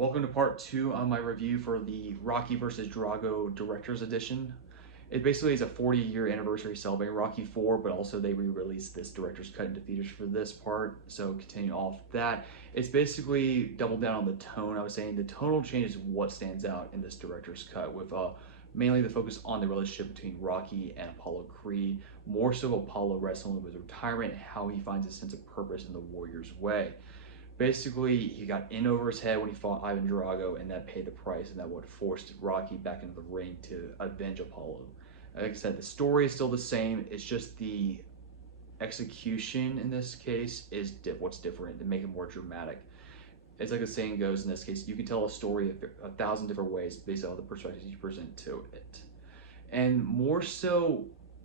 Welcome to part two on my review for the Rocky vs. Drago Director's Edition. It basically is a 40-year anniversary celebrating Rocky 4, but also they re-released this director's cut into theaters for this part. So continuing off that, it's basically doubled down on the tone. I was saying the tonal change is what stands out in this director's cut, with mainly the focus on the relationship between Rocky and Apollo Creed, more so Apollo wrestling with retirement and how he finds a sense of purpose in the Warrior's way. Basically, he got in over his head when he fought Ivan Drago, and that paid the price, and that would forced Rocky back into the ring to avenge Apollo. Like I said, the story is still the same. It's just the execution in this case is what's different to make it more dramatic. It's like the saying goes in this case, you can tell a story 1,000 different ways based on the perspectives you present to it. And more so,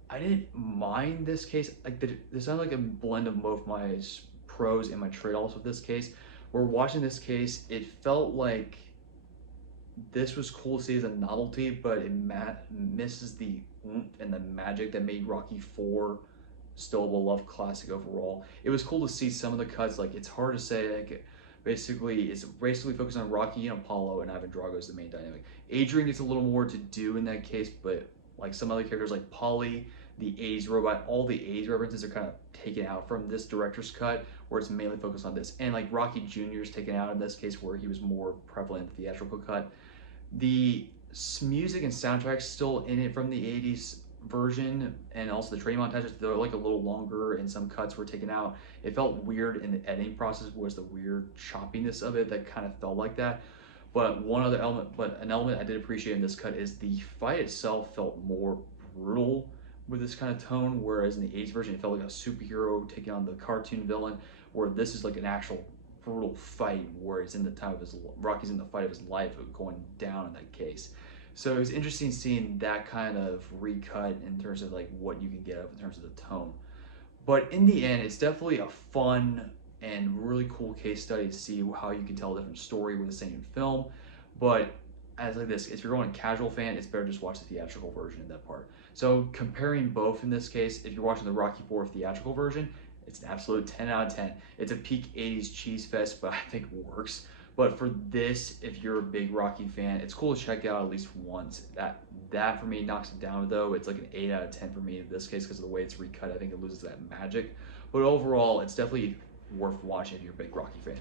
I didn't mind this case. Like this sounded like a blend of both my pros and my trade-offs with this case. Where watching this case, it felt like this was cool to see as a novelty, but it misses the oomph and the magic that made Rocky 4 still a beloved classic overall. It was cool to see some of the cuts. Like, it's hard to say, like, it's basically focused on Rocky and Apollo, and Ivan Drago is the main dynamic. Adrian gets a little more to do in that case, but like some other characters like Polly, the 80s robot, all the 80s references are kind of taken out from this director's cut, where it's mainly focused on this. And like Rocky Jr. is taken out in this case, where he was more prevalent in the theatrical cut. The music and soundtracks still in it from the 80s version, and also the training montages, they're like a little longer, and some cuts were taken out. It felt weird in the editing process, was the weird choppiness of it that kind of felt like that. But an element I did appreciate in this cut is the fight itself felt more brutal with this kind of tone, whereas in the 80s version it felt like a superhero taking on the cartoon villain, where this is like an actual brutal fight where it's in the time of Rocky's in the fight of his life going down in that case. So it was interesting seeing that kind of recut in terms of like what you can get up in terms of the tone. But in the end, it's definitely a fun and really cool case study to see how you can tell a different story with the same film. But as like this, if you're going a casual fan, it's better just watch the theatrical version in that part. So comparing both in this case, if you're watching the Rocky 4 theatrical version, it's an absolute 10 out of 10. It's a peak 80s cheese fest, but I think works. But for this, if you're a big Rocky fan, it's cool to check out at least once. That for me knocks it down though. It's like an 8 out of 10 for me in this case because of the way it's recut. I think it loses that magic. But overall, it's definitely worth watching if you're a big Rocky fan.